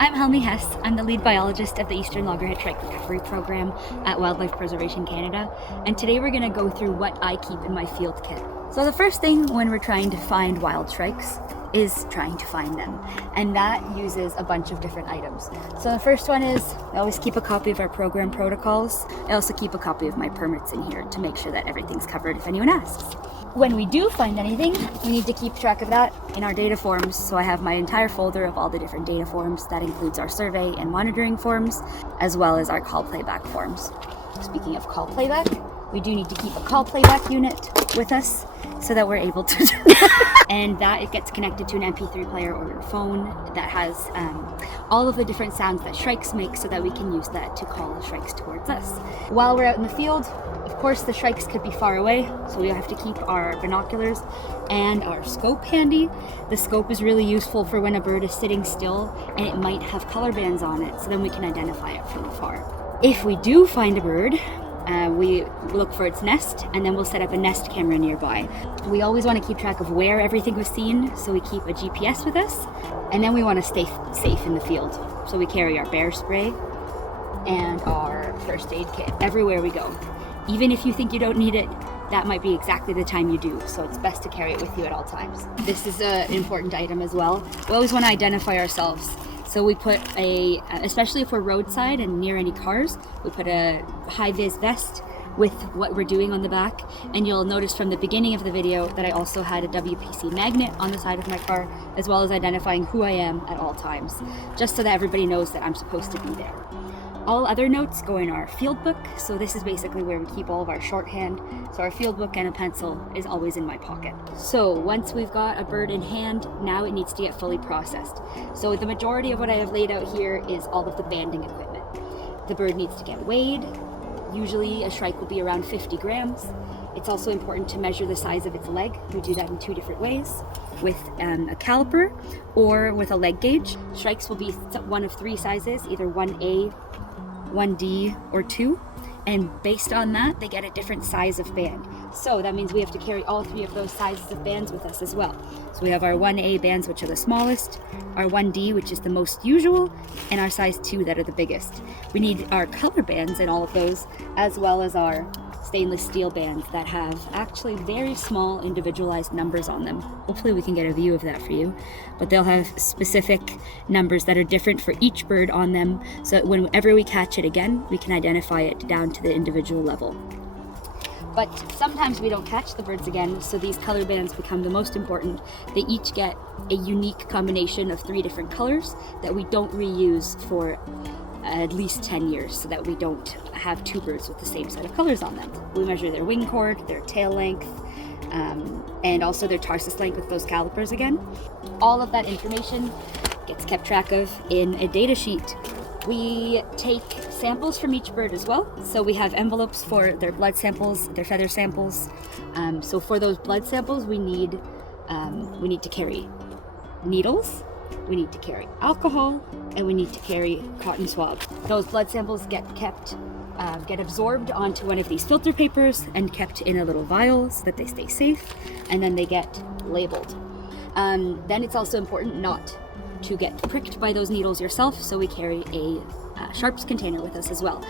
I'm Helmy Hess. I'm the lead biologist of the Eastern Loggerhead Shrike Recovery Program at Wildlife Preservation Canada, and today we're going to go through what I keep in my field kit. So the first thing when we're trying to find wild shrikes is trying to find them, and that uses a bunch of different items. So the first one is I always keep a copy of our program protocols. I also keep a copy of my permits in here to make sure that everything's covered if anyone asks. When we do find anything, we need to keep track of that in our data forms. So I have my entire folder of all the different data forms. That includes our survey and monitoring forms, as well as our call playback forms. Speaking of call playback, we do need to keep a call playback unit with us so that we're able to do that. And that it gets connected to an MP3 player or your phone that has all of the different sounds that shrikes make so that we can use that to call the shrikes towards us. While we're out in the field, of course the shrikes could be far away, so we have to keep our binoculars and our scope handy. The scope is really useful for when a bird is sitting still and it might have color bands on it, so then we can identify it from afar. If we do find a bird, we look for its nest, and then we'll set up a nest camera nearby. We always want to keep track of where everything was seen, so we keep a GPS with us, and then we want to stay safe in the field. So we carry our bear spray and our first aid kit everywhere we go. Even if you think you don't need it, that might be exactly the time you do, so it's best to carry it with you at all times. This is an important item as well. We always want to identify ourselves. So we put especially if we're roadside and near any cars, we put a high-vis vest with what we're doing on the back. And you'll notice from the beginning of the video that I also had a WPC magnet on the side of my car, as well as identifying who I am at all times, just so that everybody knows that I'm supposed to be there. All other notes go in our field book, so this is basically where we keep all of our shorthand. So our field book and a pencil is always in my pocket. So once we've got a bird in hand, now it needs to get fully processed. So the majority of what I have laid out here is all of the banding equipment. The bird needs to get weighed. Usually a shrike will be around 50 grams. It's also important to measure the size of its leg. We do that in two different ways, with a caliper or with a leg gauge. Shrikes will be one of three sizes, either 1A, 1D, or 2, and based on that they get a different size of band. So that means we have to carry all three of those sizes of bands with us as well. So we have our 1A bands, which are the smallest, our 1D, which is the most usual, and our size 2 that are the biggest. We need our color bands in all of those, as well as our stainless steel bands that have actually very small individualized numbers on them. Hopefully we can get a view of that for you, but they'll have specific numbers that are different for each bird on them, so that whenever we catch it again, we can identify it down to the individual level. But sometimes we don't catch the birds again, so these color bands become the most important. They each get a unique combination of 3 different colors that we don't reuse for at least 10 years, so that we don't have 2 birds with the same set of colors on them. We measure their wing chord, their tail length, and also their tarsus length with those calipers again. All of that information gets kept track of in a data sheet. We take samples from each bird as well. So we have envelopes for their blood samples, their feather samples. So for those blood samples, we need to carry needles, we need to carry alcohol, and we need to carry cotton swab. Those blood samples get absorbed onto one of these filter papers and kept in a little vial so that they stay safe, and then they get labeled. Then it's also important not to get pricked by those needles yourself, so we carry a sharps container with us as well.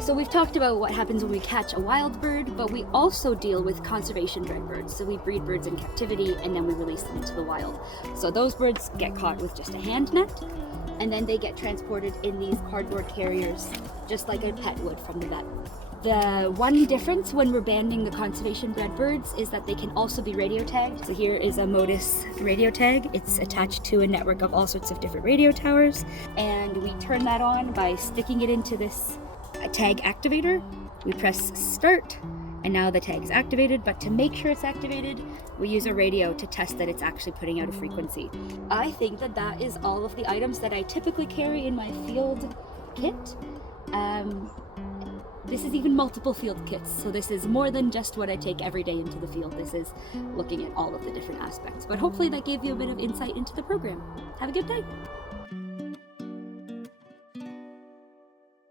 So we've talked about what happens when we catch a wild bird, but we also deal with conservation bred birds. So we breed birds in captivity and then we release them into the wild. So those birds get caught with just a hand net, and then they get transported in these cardboard carriers, just like a pet would from the vet. The one difference when we're banding the conservation bred birds is that they can also be radio tagged. So here is a Modus radio tag. It's attached to a network of all sorts of different radio towers, and we turn that on by sticking it into this tag activator. We press start, and now the tag is activated, but to make sure it's activated, we use a radio to test that it's actually putting out a frequency. I think that is all of the items that I typically carry in my field kit. This is even multiple field kits, so this is more than just what I take every day into the field. This is looking at all of the different aspects, but hopefully that gave you a bit of insight into the program. Have a good day.